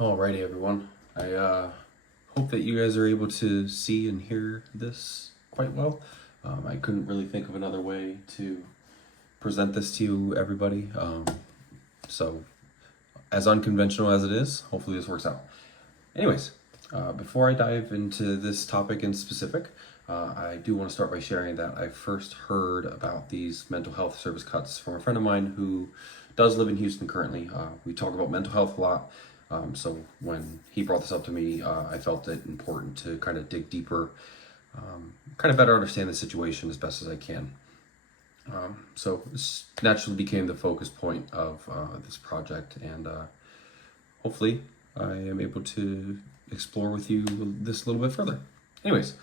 Alrighty, everyone. I hope that you guys are able to see and hear this quite well. I couldn't really think of another way to present this to you, everybody. So, as unconventional as it is, hopefully this works out. Anyways, before I dive into this topic in specific, I do want to start by sharing that I first heard about these mental health service cuts from a friend of mine who does live in Houston currently. We talk about mental health a lot. So when he brought this up to me, I felt it important to kind of dig deeper, kind of better understand the situation as best as I can. So this naturally became the focus point of this project, and hopefully I am able to explore with you this a little bit further. Anyways,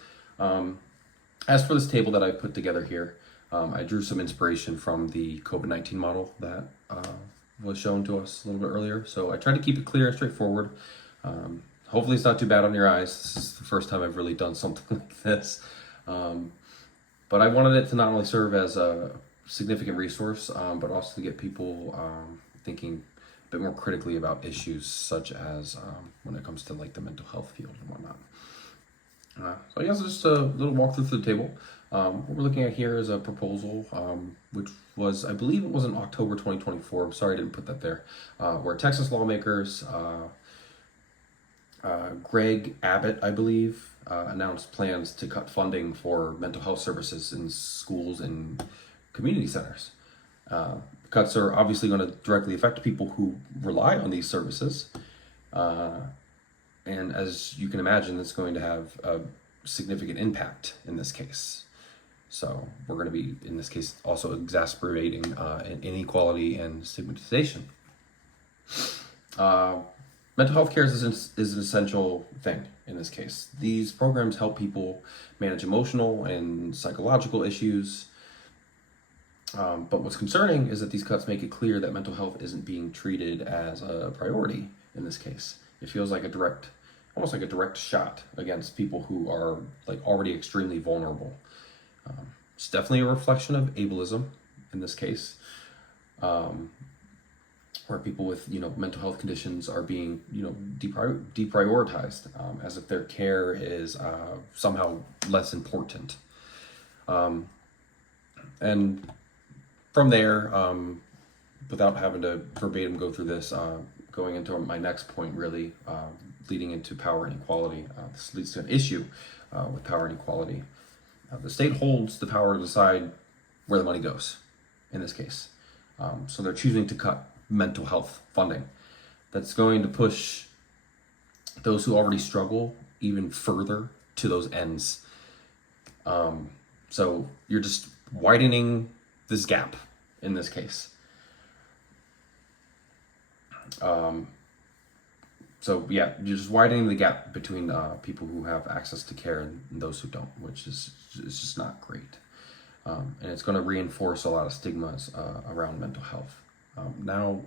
as for this table that I put together here, I drew some inspiration from the COVID-19 model that was shown to us a little bit earlier. So I tried to keep it clear and straightforward. Hopefully it's not too bad on your eyes. This is the first time I've really done something like this. But I wanted it to not only serve as a significant resource, but also to get people thinking a bit more critically about issues such as when it comes to like the mental health field and whatnot. So I guess just a little walkthrough through the table. What we're looking at here is a proposal, which was, I believe it was in October 2024. I'm sorry I didn't put that there. Where Texas lawmakers, Greg Abbott, I believe, announced plans to cut funding for mental health services in schools and community centers. Cuts are obviously going to directly affect people who rely on these services. And as you can imagine, it's going to have a significant impact in this case. So we're going to be, in this case, also exacerbating inequality and stigmatization. Mental health care is an essential thing in this case. These programs help people manage emotional and psychological issues. But what's concerning is that these cuts make it clear that mental health isn't being treated as a priority in this case. It feels like almost like a direct shot against people who are like already extremely vulnerable. It's definitely a reflection of ableism in this case, where people with mental health conditions are being deprioritized, as if their care is somehow less important. And from there, without having to verbatim go through this, going into my next point, really leading into power inequality. This leads to an issue with power inequality. The state holds the power to decide where the money goes in this case. So they're choosing to cut mental health funding. That's going to push those who already struggle even further to those ends. So you're just widening this gap in this case. So yeah, you're just widening the gap between people who have access to care and those who don't, which is just not great. And it's going to reinforce a lot of stigmas around mental health. Now,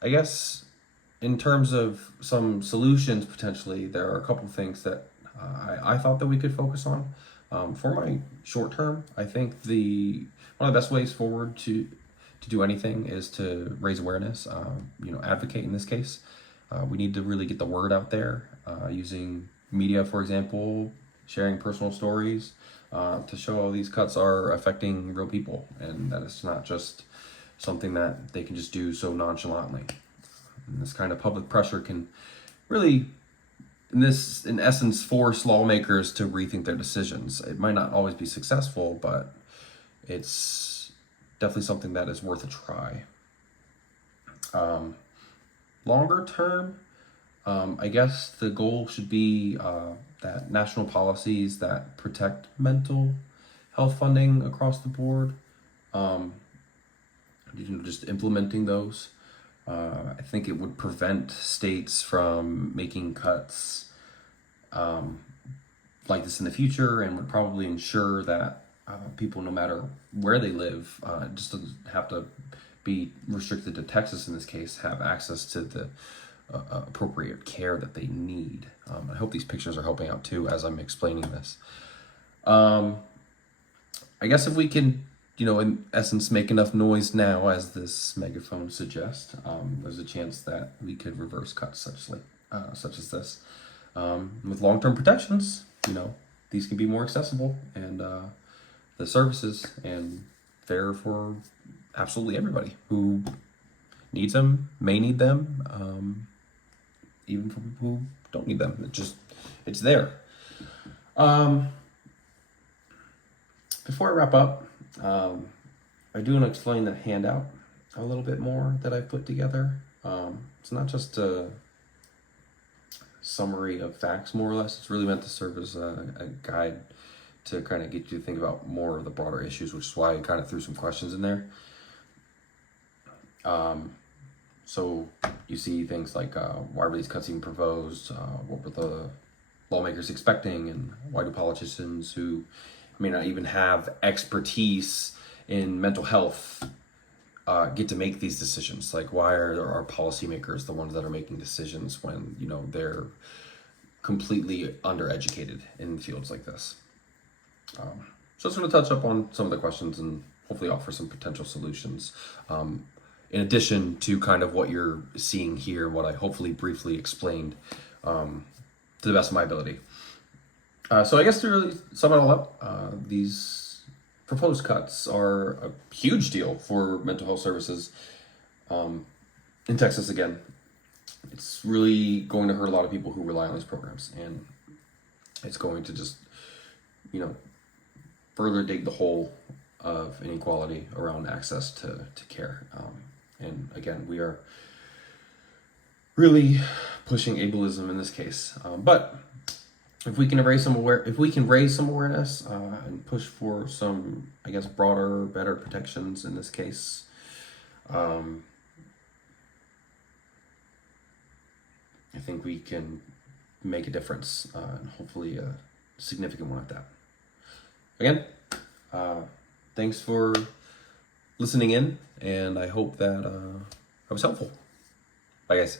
I guess in terms of some solutions, potentially, there are a couple of things that I thought that we could focus on. For my short term, I think one of the best ways forward to do anything is to raise awareness, advocate in this case. We need to really get the word out there using media, for example, sharing personal stories to show how these cuts are affecting real people and that it's not just something that they can just do so nonchalantly. And this kind of public pressure can really, in essence, force lawmakers to rethink their decisions. It might not always be successful, but it's definitely something that is worth a try. Longer term, I guess the goal should be that national policies that protect mental health funding across the board, just implementing those. I think it would prevent states from making cuts like this in the future, and would probably ensure that people, no matter where they live, just doesn't have to be restricted to Texas in this case, have access to the appropriate care that they need. I hope these pictures are helping out too as I'm explaining this. I guess if we can, in essence, make enough noise now, as this megaphone suggests, there's a chance that we could reverse cuts such as this. With long-term protections, these can be more accessible and the services and fair for absolutely everybody who needs them, may need them, even for people who don't need them. It's there. Before I wrap up, I do want to explain the handout a little bit more that I put together. It's not just a summary of facts, more or less. It's really meant to serve as a guide to kind of get you to think about more of the broader issues, which is why I kind of threw some questions in there. So you see things like why were these cuts even proposed? What were the lawmakers expecting? And why do politicians who may not even have expertise in mental health get to make these decisions? Like, why are our policymakers the ones that are making decisions when they're completely undereducated in fields like this? So I'm just going to touch up on some of the questions and hopefully offer some potential solutions. In addition to kind of what you're seeing here, what I hopefully briefly explained to the best of my ability. So I guess to really sum it all up, these proposed cuts are a huge deal for mental health services in Texas again. It's really going to hurt a lot of people who rely on these programs, and it's going to just, further dig the hole of inequality around access to care. And again, we are really pushing ableism in this case. But if we can raise some awareness and push for some, I guess, broader, better protections in this case, I think we can make a difference, and hopefully a significant one at that. Again, thanks for listening in, and I hope that I was helpful. Bye, guys.